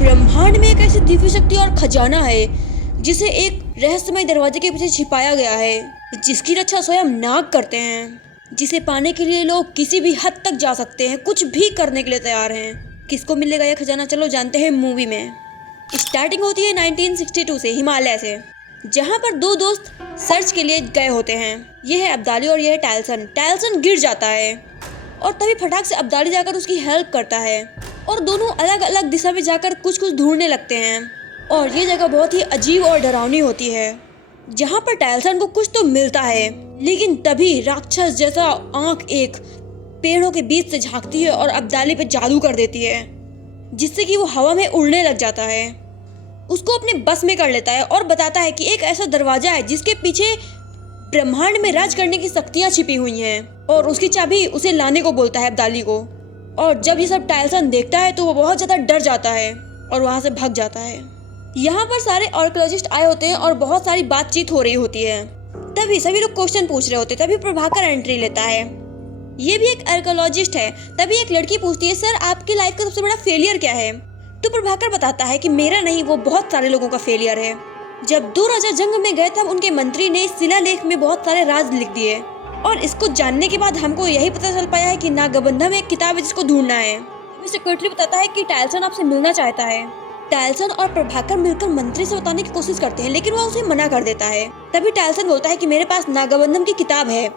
ब्रह्मांड में एक ऐसी दिव्य शक्ति और खजाना है जिसे एक रहस्यमय दरवाजे के पीछे छिपाया गया है, जिसकी रक्षा स्वयं नाग करते हैं, जिसे पाने के लिए लोग किसी भी हद तक जा सकते हैं, कुछ भी करने के लिए तैयार हैं। किसको मिलेगा यह खजाना, चलो जानते हैं मूवी में। स्टार्टिंग होती है 1962 से, हिमालय से, जहाँ पर दो दोस्त सर्च के लिए गए होते हैं। ये है अब्दाली और ये है टायलसन। टायलसन गिर जाता है और तभी फटाक से अब्दाली जाकर उसकी हेल्प करता है और दोनों अलग अलग दिशा में जाकर कुछ कुछ ढूंढने लगते हैं। और ये जगह बहुत ही अजीब और डरावनी होती है, जहाँ पर टायलसन को कुछ तो मिलता है, लेकिन तभी राक्षस जैसा आंख एक पेड़ों के बीच से झांकती है और अब्दाली पे जादू कर देती है, जिससे कि वो हवा में उड़ने लग जाता है। उसको अपने बस में कर लेता है और बताता है कि एक ऐसा दरवाजा है जिसके पीछे ब्रह्मांड में राज करने की शक्तियां छिपी हुई हैं, और उसकी चाबी उसे लाने को बोलता है अब्दाली को। और जब ये सब टायलसन देखता है तो वो बहुत ज्यादा डर जाता है और वहां से भाग जाता है। यहाँ पर सारे आर्कियोलॉजिस्ट आए होते हैं और बहुत सारी बातचीत हो रही होती है। तभी सभी लोग क्वेश्चन पूछ रहे होते हैं। तभी प्रभाकर एंट्री लेता है, ये भी एक आर्कियोलॉजिस्ट है। तभी एक लड़की पूछती है, सर आपकी लाइफ का सबसे बड़ा फेलियर क्या है? तो प्रभाकर बताता है कि मेरा नहीं, वो बहुत सारे लोगों का फेलियर है। जब दो राजा जंग में गए तब उनके मंत्री ने शिलालेख में बहुत सारे राज लिख दिए, और इसको जानने के बाद हमको यही पता चल पाया है कि नागबंधम एक किताब है जिसको ढूंढना है। सेक्रेटरी बताता है कि टायलसन आपसे मिलना चाहता है। टायलसन और प्रभाकर मिलकर मंत्री से बताने की कोशिश करते हैं, लेकिन वो उसे मना कर देता है। तभी टायलसन बोलता है कि मेरे पास नागबंधम की किताब है,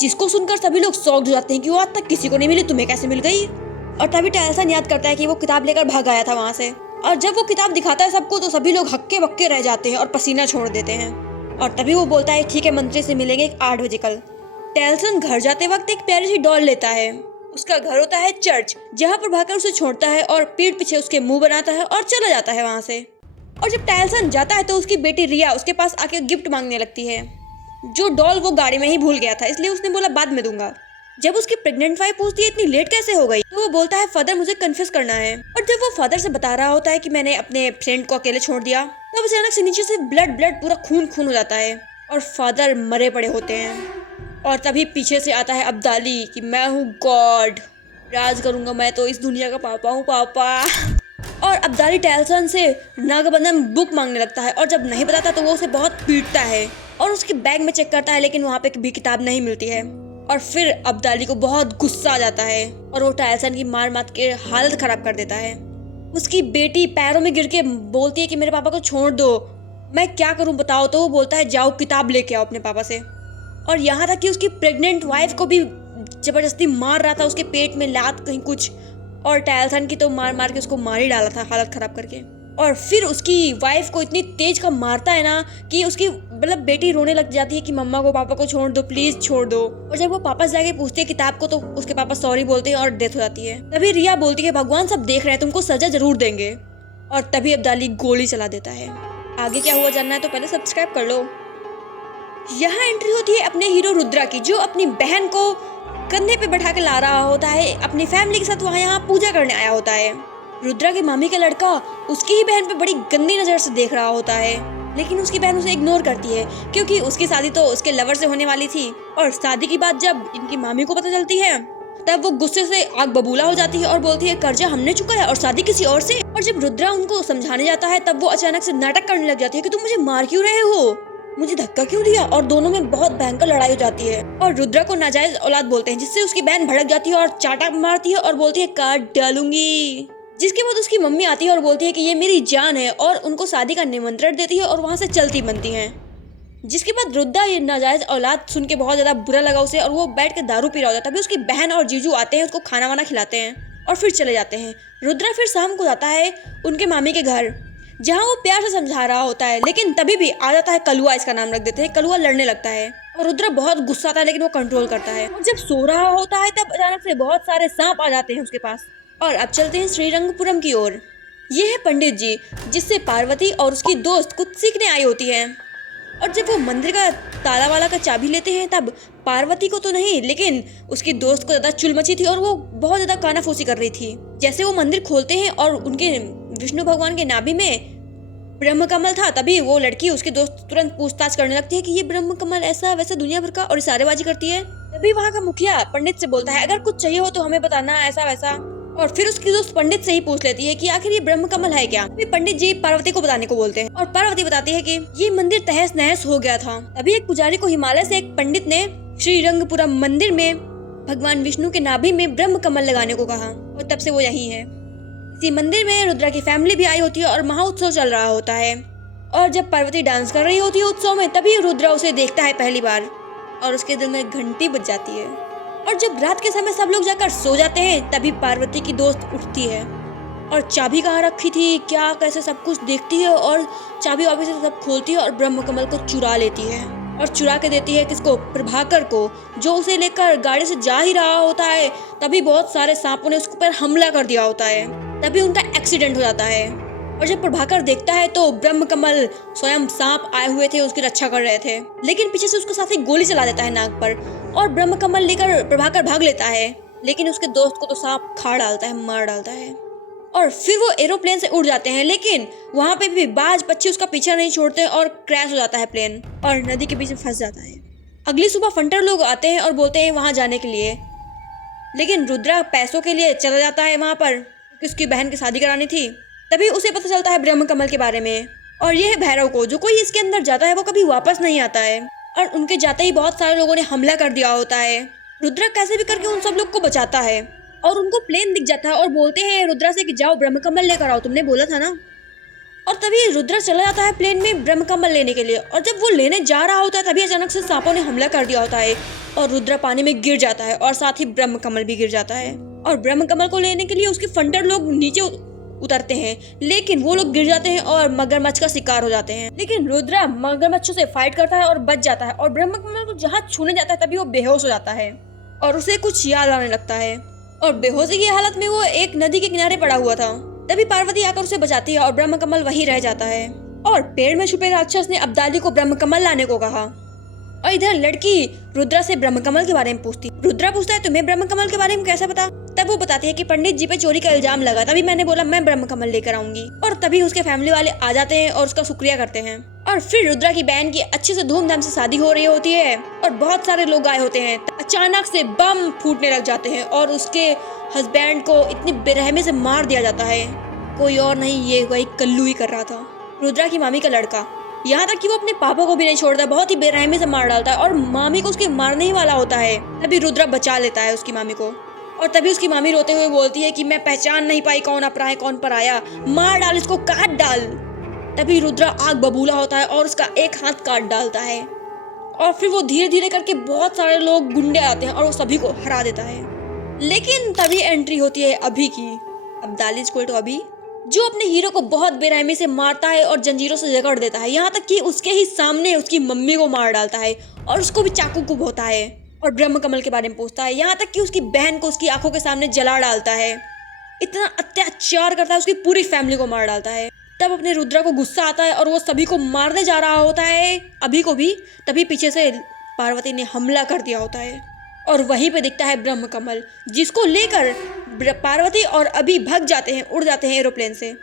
जिसको सुनकर सभी लोग शॉक्ड हो जाते हैं कि वो आज तक किसी को नहीं मिली, तुम्हें कैसे मिल गई? और तभी टायलसन याद करता है कि वो किताब लेकर भाग आया था वहाँ से, और जब वो किताब दिखाता है सबको तो सभी लोग हक्के बक्के रह जाते हैं और पसीना छोड़ देते हैं। और तभी वो बोलता है ठीक है, मंत्री से मिलेंगे 8 बजे कल। टायलसन घर जाते वक्त एक प्यारी सी डॉल लेता है। उसका घर होता है चर्च, जहाँ प्रभाकर उसे छोड़ता है और पीठ पीछे उसके मुंह बनाता है और चला जाता है वहाँ से। और जब टायलसन जाता है तो उसकी बेटी रिया उसके पास आके गिफ्ट मांगने लगती है। जो डॉल वो गाड़ी में ही भूल गया था, इसलिए उसने बोला बाद में दूंगा। जब उसकी प्रेग्नेंट वाइफ पूछती है इतनी लेट कैसे हो गई, तो वो बोलता है फादर मुझे कन्फेस करना है। और जब वो फादर से बता रहा होता है कि मैंने अपने फ्रेंड को अकेले छोड़ दिया, तब अचानक से नीचे से ब्लड पूरा खून हो जाता है और फादर मरे पड़े होते हैं। और तभी पीछे से आता है अब्दाली कि मैं हूँ गॉड, राज करूंगा, मैं तो इस दुनिया का पापा हूँ पापा। और अब्दाली टायलसन से नागबंधम बुक मांगने लगता है, और जब नहीं बताता तो वो उसे बहुत पीटता है और उसके बैग में चेक करता है, लेकिन वहाँ पे भी किताब नहीं मिलती है। और फिर अब्दाली को बहुत गुस्सा आ जाता है और वो टायलसन की मार के हालत खराब कर देता है। उसकी बेटी पैरों में गिर के बोलती है कि मेरे पापा को छोड़ दो, मैं क्या करूं बताओ? तो वो बोलता है जाओ किताब लेके आओ अपने पापा से। और यहाँ तक कि उसकी प्रेग्नेंट वाइफ को भी जबरदस्ती मार रहा था, उसके पेट में लात कहीं कुछ, और टायलसन की तो मार के उसको मार ही डाला था हालत खराब करके। और फिर उसकी वाइफ को इतनी तेज का मारता है ना कि उसकी मतलब बेटी रोने लग जाती है कि मम्मा को पापा को छोड़ दो, प्लीज छोड़ दो। और जब वो पापा से जाके पूछती है किताब को तो उसके पापा सॉरी बोलते हैं और डेथ हो जाती है। तभी रिया बोलती है भगवान सब देख रहे हैं, तुमको सजा जरूर देंगे। और तभी अब्दाली गोली चला देता है। आगे क्या हुआ जानना है तो पहले सब्सक्राइब कर लो। यहाँ एंट्री होती है अपने हीरो रुद्रा की, जो अपनी बहन को कंधे पे बैठा के ला रहा होता है, अपनी फैमिली के साथ वहाँ यहाँ पूजा करने आया होता है। रुद्रा की मामी का लड़का उसकी ही बहन पे बड़ी गंदी नजर से देख रहा होता है, लेकिन उसकी बहन उसे इग्नोर करती है क्योंकि उसकी शादी तो उसके लवर से होने वाली थी। और शादी की बात जब इनकी मामी को पता चलती है तब वो गुस्से से आग बबूला हो जाती है और बोलती है कर्जा हमने चुकाया और शादी किसी और से। और जब रुद्रा उनको समझाने जाता है तब वो अचानक से नाटक करने लग जाती है कि तुम मुझे मार क्यों रहे हो, मुझे धक्का क्यों दिया। और दोनों में बहुत भयंकर लड़ाई हो जाती है और रुद्रा को नाजायज औलाद बोलते हैं, जिससे उसकी बहन भड़क जाती है और चाटा मारती है और बोलती है काट डालूंगी। जिसके बाद उसकी मम्मी आती है और बोलती है कि ये मेरी जान है और उनको शादी का निमंत्रण देती है और वहाँ से चलती बनती है। जिसके बाद रुद्रा ये नाजायज औलाद सुन के बहुत ज्यादा बुरा लगा उसे और वो बैठ के दारू पी रहा होता है। तभी उसकी बहन और जीजू आते हैं, उसको खाना वाना खिलाते हैं और फिर चले जाते हैं। रुद्रा फिर शाम को जाता है उनके मामी के घर, जहाँ वो प्यार से समझा रहा होता है, लेकिन तभी भी आ जाता है कलुआ, इसका नाम रख देते हैं। कलुआ लड़ने लगता है और रुद्रा बहुत गुस्सा आता है, लेकिन वो कंट्रोल करता है। और जब सो रहा होता है तब अचानक से बहुत सारे सांप आ जाते हैं उसके पास। और अब चलते हैं श्रीरंगपुरम की ओर। ये है पंडित जी, जिससे पार्वती और उसकी दोस्त कुछ सीखने आई होती है। और जब वो मंदिर का ताला वाला का चाबी लेते हैं तब पार्वती को तो नहीं, लेकिन उसकी दोस्त को ज्यादा चुल मची थी और वो बहुत ज्यादा कानाफूसी कर रही थी। जैसे वो मंदिर खोलते हैं और उनके विष्णु भगवान के नाभि में ब्रह्म कमल था, तभी वो लड़की उसके दोस्त तुरंत पूछताछ करने लगती है कि ये ब्रह्म कमल ऐसा वैसा दुनिया भर का, और इशारेबाजी करती है। तभी वहाँ का मुखिया पंडित से बोलता है अगर कुछ चाहिए हो तो हमें बताना, ऐसा वैसा। और फिर उसकी दोस्त पंडित से ही पूछ लेती है कि आखिर ये ब्रह्म कमल है क्या। फिर पंडित जी पार्वती को बताने को बोलते हैं और पार्वती बताती है कि ये मंदिर तहस नहस हो गया था। तभी एक पुजारी को हिमालय से एक पंडित ने श्रीरंगपुरम मंदिर में भगवान विष्णु के नाभि में ब्रह्म कमल लगाने को कहा और तब से वो यही है। इसी मंदिर में रुद्रा की फैमिली भी आई होती है और महाउत्सव चल रहा होता है। और जब पार्वती डांस कर रही होती है उत्सव में, तभी रुद्रा उसे देखता है पहली बार और उसके दिल में घंटी बज जाती है। और जब रात के समय सब लोग जाकर सो जाते हैं, तभी पार्वती की दोस्त उठती है और चाबी कहाँ रखी थी, क्या कैसे सब कुछ देखती है और चाबी वाबी से सब खोलती है और ब्रह्म कमल को चुरा लेती है और चुरा के देती है किसको, प्रभाकर को, जो उसे लेकर गाड़ी से जा ही रहा होता है। तभी बहुत सारे सांपों ने उसके ऊपर हमला कर दिया होता है। तभी उनका एक्सीडेंट हो जाता है और जब प्रभाकर देखता है तो ब्रह्म कमल स्वयं सांप आए हुए थे, उसकी रक्षा कर रहे थे, लेकिन पीछे से उसके साथ ही गोली चला देता है नाक पर और ब्रह्म कमल लेकर प्रभाकर भाग लेता है। लेकिन उसके दोस्त को तो सांप खा डालता है, मार डालता है और फिर वो एरोप्लेन से उड़ जाते हैं। लेकिन वहाँ पे भी बाज पक्षी उसका पीछा नहीं छोड़ते और क्रैश हो जाता है प्लेन और नदी के बीच में फंस जाता है। अगली सुबह फंटर लोग आते हैं और बोलते हैं वहाँ जाने के लिए, लेकिन रुद्रा पैसों के लिए चला जाता है वहाँ पर क्योंकि उसकी बहन की शादी करानी थी। तभी उसे पता चलता है ब्रह्म कमल के बारे में और यह भैरव को, जो कोई इसके अंदर जाता है वो कभी वापस नहीं आता है और उनके जाते ही बहुत सारे लोगों ने हमला कर दिया होता है। रुद्रा कैसे भी करके उन सब लोग को बचाता है और उनको प्लेन दिख जाता है और बोलते हैं रुद्रा से कि जाओ ब्रह्म कमल लेकर आओ, तुमने बोला था ना। और तभी रुद्रा चला जाता है प्लेन में ब्रह्म कमल लेने के लिए और जब वो लेने जा रहा होता है तभी अचानक से सांपों ने हमला कर दिया होता है और रुद्रा पानी में गिर जाता है और साथ ही ब्रह्म कमल भी गिर जाता है। और ब्रह्म कमल को लेने के लिए उसके फंटर लोग नीचे उतरते हैं, लेकिन वो लोग गिर जाते हैं और मगरमच्छ का शिकार हो जाते हैं। लेकिन रुद्रा मगरमच्छों से फाइट करता है और बच जाता है और ब्रह्म कमल को जहाँ छूने जाता है तभी वो बेहोश हो जाता है और उसे कुछ याद आने लगता है और बेहोशी की हालत में वो एक नदी के किनारे पड़ा हुआ था। तभी पार्वती आकर उसे बचाती है और ब्रह्म कमल वहीं रह जाता है। और पेड़ में छुपे राक्षस ने अब्दाली को ब्रह्म कमल लाने को कहा और इधर लड़की रुद्रा से ब्रह्म कमल के बारे में पूछती। रुद्रा पूछता है तुम्हें ब्रह्म कमल के बारे में कैसे पता। तब वो बताती है कि पंडित जी पे चोरी का इल्जाम लगा, तभी मैंने बोला मैं ब्रह्म कमल लेकर आऊंगी। और तभी उसके फैमिली वाले आ जाते हैं और उसका शुक्रिया करते हैं। और फिर रुद्रा की बहन की अच्छे से धूमधाम से शादी हो रही होती है और बहुत सारे लोग आए होते हैं। अचानक से बम फूटने लग जाते हैं और उसके हस्बैंड को इतनी बेरहमी से मार दिया जाता है। कोई और नहीं, ये वही कल्लू ही कर रहा था, रुद्रा की मामी का लड़का। यहाँ तक कि वो अपने पापा को भी नहीं छोड़ता, बहुत ही बेरहमी से मार डालता है और मामी को उसके मारने ही वाला होता है। तभी रुद्रा बचा लेता है उसकी मामी को और तभी उसकी मामी रोते हुए बोलती है कि मैं पहचान नहीं पाई कौन अपना है कौन पर आया, मार डाल इसको, काट डाल। तभी रुद्रा आग बबूला होता है और उसका एक हाथ काट डालता है और फिर वो धीरे धीरे करके बहुत सारे लोग गुंडे आते हैं और वो सभी को हरा देता है। लेकिन तभी एंट्री होती है अभी की, अब्दाली इक्वल टू अभी, जो अपने हीरो को बहुत बेरहमी से मारता है और जंजीरों से जकड़ देता है। यहाँ तक कि उसके ही सामने उसकी मम्मी को मार डालता है और उसको भी चाकू को भोता है और ब्रह्म कमल के बारे में पूछता है। यहाँ तक कि उसकी बहन को उसकी आंखों के सामने जला डालता है। इतना अत्याचार करता है, उसकी पूरी फैमिली को मार डालता है। तब अपने रुद्रा को गुस्सा आता है और वो सभी को मारने जा रहा होता है, अभी को भी। तभी पीछे से पार्वती ने हमला कर दिया होता है और वहीं पे दिखता है ब्रह्म कमल, जिसको लेकर पार्वती और अभी भग जाते हैं, उड़ जाते हैं एरोप्लेन से।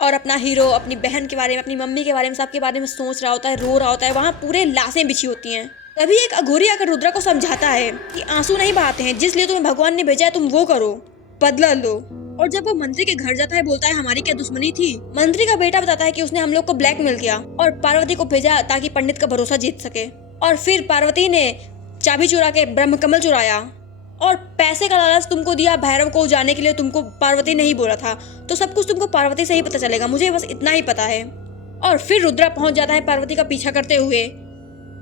और अपना हीरो अपनी बहन के बारे में, अपनी मम्मी के बारे में, सबके बारे में सोच रहा होता है, रो रहा होता है। वहाँ पूरे लाशें बिछी होती हैं। तभी एक अघोरी आकर रुद्रा को समझाता है कि आंसू नहीं बहाते हैं, जिसलिए तुम्हें भगवान ने भेजा है तुम वो करो, बदला लो। और जब वो मंत्री के घर जाता है बोलता है हमारी क्या दुश्मनी थी। मंत्री का बेटा बताता है कि उसने हम लोग को ब्लैकमेल किया और पार्वती को भेजा ताकि पंडित का भरोसा जीत सके। और फिर पार्वती ने चाबी चुरा के ब्रह्म कमल चुराया और पैसे का लालच तुमको दिया भैरव को जाने के लिए, तुमको पार्वती नहीं बोला था, तो सब कुछ तुमको पार्वती से ही पता चलेगा, मुझे बस इतना ही पता है। और फिर रुद्रा पहुंच जाता है पार्वती का पीछा करते हुए,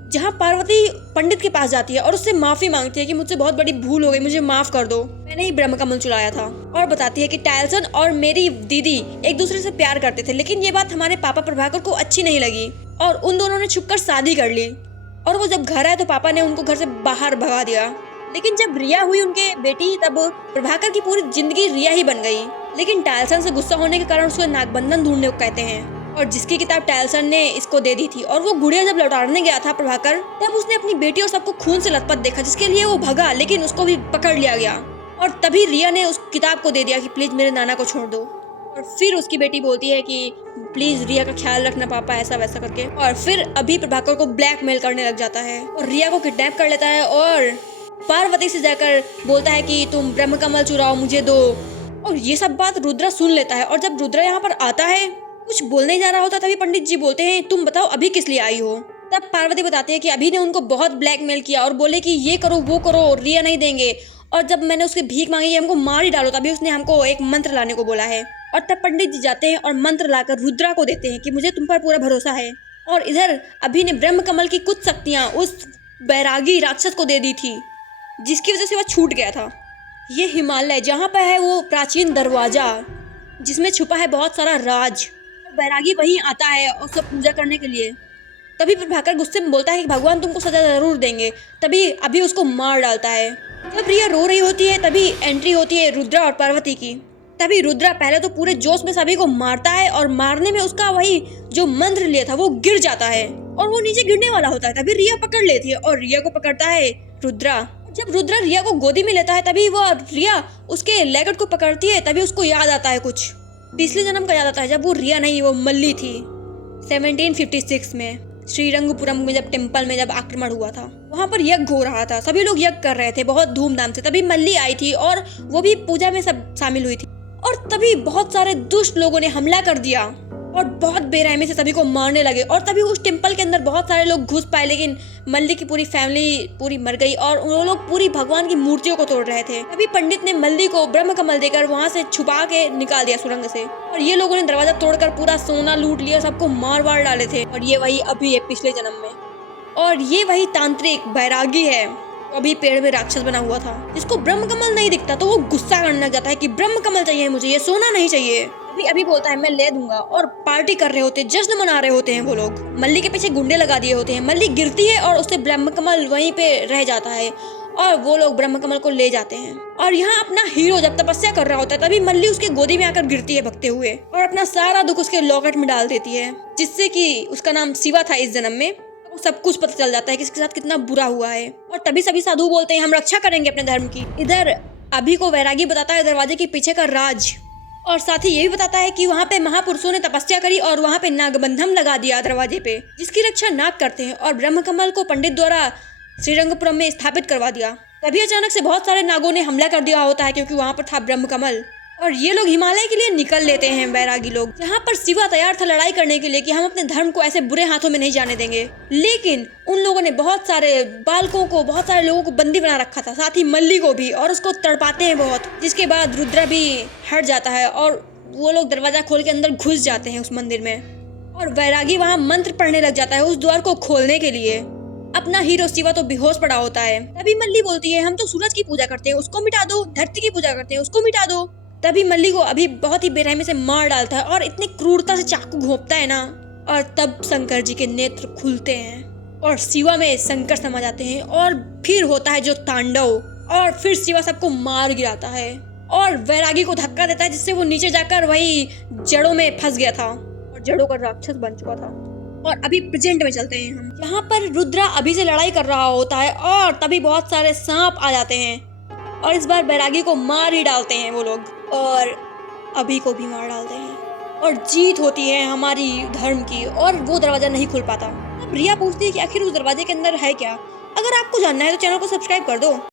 जहां पार्वती पंडित के पास जाती है और उससे माफी मांगती है कि मुझसे बहुत बड़ी भूल हो गई, मुझे माफ कर दो, मैंने ही ब्रह्म कमल चुराया था। और बताती है कि टाइलसन और मेरी दीदी एक दूसरे से प्यार करते थे, लेकिन ये बात हमारे पापा प्रभाकर को अच्छी नहीं लगी और उन दोनों ने छुपकर शादी कर ली। और वो जब घर आए तो पापा ने उनको घर से बाहर भगा दिया। लेकिन जब रिया हुई उनके बेटी, तब प्रभाकर की पूरी जिंदगी रिया ही बन गई। लेकिन टाइलसन से गुस्सा होने के कारण उसको नागबंधन ढूंढने को कहते हैं और जिसकी किताब टाइलसन ने इसको दे दी थी। और वो गुड़िया जब लौटाने गया था प्रभाकर, तब उसने अपनी बेटी और सबको खून से लथपथ देखा, जिसके लिए वो भगा, लेकिन उसको भी पकड़ लिया गया। और तभी रिया ने उस किताब को दे दिया कि प्लीज मेरे नाना को छोड़ दो। और फिर उसकी बेटी बोलती है कि प्लीज रिया का ख्याल रखना पापा, ऐसा वैसा करके। और फिर अभी प्रभाकर को ब्लैकमेल करने लग जाता है और रिया को किडनैप कर लेता है और पार्वती से जाकर बोलता है कि तुम ब्रह्म कमल चुराओ, मुझे दो। और ये सब बात रुद्रा सुन लेता है। और जब रुद्रा यहाँ पर आता है, कुछ बोलने जा रहा होता, तभी पंडित जी बोलते हैं, तुम बताओ अभी किस लिए आई हो। तब पार्वती बताती है कि अभी ने उनको बहुत ब्लैकमेल किया और बोले कि ये करो वो करो, रिया नहीं देंगे, और जब मैंने उसकी भीख मांगी हमको मार ही डालो, तभी उसने हमको एक मंत्र लाने को बोला है। और तब पंडित जी जाते हैं और मंत्र लाकर रुद्रा को देते हैं कि मुझे तुम पर पूरा भरोसा है। और इधर अभी ने ब्रह्म कमल की कुछ शक्तियाँ उस बैरागी राक्षस को दे दी थी, जिसकी वजह से वह छूट गया था। ये हिमालय जहाँ पर है वो प्राचीन दरवाजा, जिसमें छुपा है बहुत सारा राज। बैरागी वहीं आता है और सब पूजा करने के लिए। तभी प्रभाकर गुस्से में बोलता है कि भगवान तुमको सजा जरूर देंगे। तभी अभी उसको मार डालता है। जब रिया रो रही होती है, तभी एंट्री होती है रुद्रा और पार्वती की। तभी रुद्रा पहले तो पूरे जोश में सभी को मारता है, और मारने में उसका वही जो मंत्र लिया था वो गिर जाता है और वो नीचे गिरने वाला होता है। तभी रिया पकड़ लेती है और रिया को पकड़ता है रुद्रा। जब रुद्रा रिया को गोदी में लेता है, तभी वो रिया उसके लेगट को पकड़ती है। तभी उसको याद आता है कुछ पिछले जन्म का याद आता है, जब वो रिया नहीं वो मल्ली थी। 1756 में श्रीरंगपुरम में जब टेम्पल में जब आक्रमण हुआ था, वहाँ पर यज्ञ हो रहा था, सभी लोग यज्ञ कर रहे थे बहुत धूमधाम से। तभी मल्ली आई थी और वो भी पूजा में सब शामिल हुई थी। और तभी बहुत सारे दुष्ट लोगों ने हमला कर दिया और बहुत बेरहमी से सभी को मारने लगे। और तभी उस टेम्पल के अंदर बहुत सारे लोग घुस पाए, लेकिन मल्ली की पूरी फैमिली पूरी मर गई और वो लोग पूरी भगवान की मूर्तियों को तोड़ रहे थे। तभी पंडित ने मल्ली को ब्रह्म कमल देकर वहाँ से छुपा के निकाल दिया सुरंग से। और ये लोगों ने दरवाजा तोड़कर पूरा सोना लूट लिया, सबको मार वार डाले थे। और ये वही अभी है पिछले जन्म में। और ये वही तांत्रिक बैरागी है, अभी पेड़ में राक्षस बना हुआ था, जिसको ब्रह्म कमल नहीं दिखता तो वो गुस्सा करने लग जाता है कि ब्रह्म कमल चाहिए मुझे, ये सोना नहीं चाहिए। अभी बोलता है मैं ले दूंगा। और पार्टी कर रहे होते, जश्न मना रहे होते हैं वो लोग। मल्ली के पीछे गुंडे लगा दिए होते हैं। मल्ली गिरती है और उससे ब्रह्म कमल वहीं पे रह जाता है और वो लोग ब्रह्म कमल को ले जाते हैं। और यहाँ अपना हीरो जब तपस्या कर रहा होता है, तभी मल्ली उसके गोदी में आकर गिरती है भगते हुए और अपना सारा दुख उसके लॉकेट में डाल देती है, जिससे कि उसका नाम शिवा था इस जन्म में। सब कुछ पता चल जाता है कि इसके साथ कितना बुरा हुआ है। और तभी सभी साधु बोलते हैं हम रक्षा करेंगे अपने धर्म की। इधर अभी को वैरागी बताता है दरवाजे के पीछे का राज, और साथ ही ये भी बताता है कि वहाँ पे महापुरुषों ने तपस्या करी और वहाँ पे नागबंधम लगा दिया दरवाजे पे, जिसकी रक्षा नाग करते हैं। और ब्रह्म कमल को पंडित द्वारा श्रीरंगपुरम में स्थापित करवा दिया। तभी अचानक से बहुत सारे नागों ने हमला कर दिया होता है, क्योंकि वहाँ पर था ब्रह्म कमल। और ये लोग हिमालय के लिए निकल लेते हैं बैरागी लोग, जहाँ पर शिवा तैयार था लड़ाई करने के लिए कि हम अपने धर्म को ऐसे बुरे हाथों में नहीं जाने देंगे। लेकिन उन लोगों ने बहुत सारे बालकों को, बहुत सारे लोगों को बंदी बना रखा था, साथ ही मल्ली को भी, और उसको तड़पाते हैं बहुत। जिसके बाद रुद्रा भी हट जाता है और वो लोग दरवाजा खोल के अंदर घुस जाते हैं उस मंदिर में। और बैरागी वहाँ मंत्र पढ़ने लग जाता है उस द्वार को खोलने के लिए। अपना हीरो शिवा तो बेहोश पड़ा होता है। तभी मल्ली बोलती है हम तो सूरज की पूजा करते हैं, उसको मिटा दो, धरती की पूजा करते हैं, उसको मिटा दो। तभी मल्ली को अभी बहुत ही बेरहमी से मार डालता है और इतनी क्रूरता से चाकू घोंपता है ना। और तब शंकर जी के नेत्र खुलते हैं और शिवा में शंकर समा जाते हैं और फिर होता है जो तांडव। और फिर शिवा सबको मार गिराता है और वैरागी को धक्का देता है, जिससे वो नीचे जाकर वही जड़ों में फंस गया था और जड़ों का राक्षस बन चुका था। और अभी प्रेजेंट में चलते हैं हम। यहाँ पर रुद्रा अभी से लड़ाई कर रहा होता है और तभी बहुत सारे सांप आ जाते हैं और इस बार बैरागी को मार ही डालते हैं वो लोग, और अभी को भी मार डालते हैं और जीत होती है हमारी धर्म की और वो दरवाजा नहीं खुल पाता। अब रिया पूछती है कि आखिर उस दरवाजे के अंदर है क्या। अगर आपको जानना है तो चैनल को सब्सक्राइब कर दो।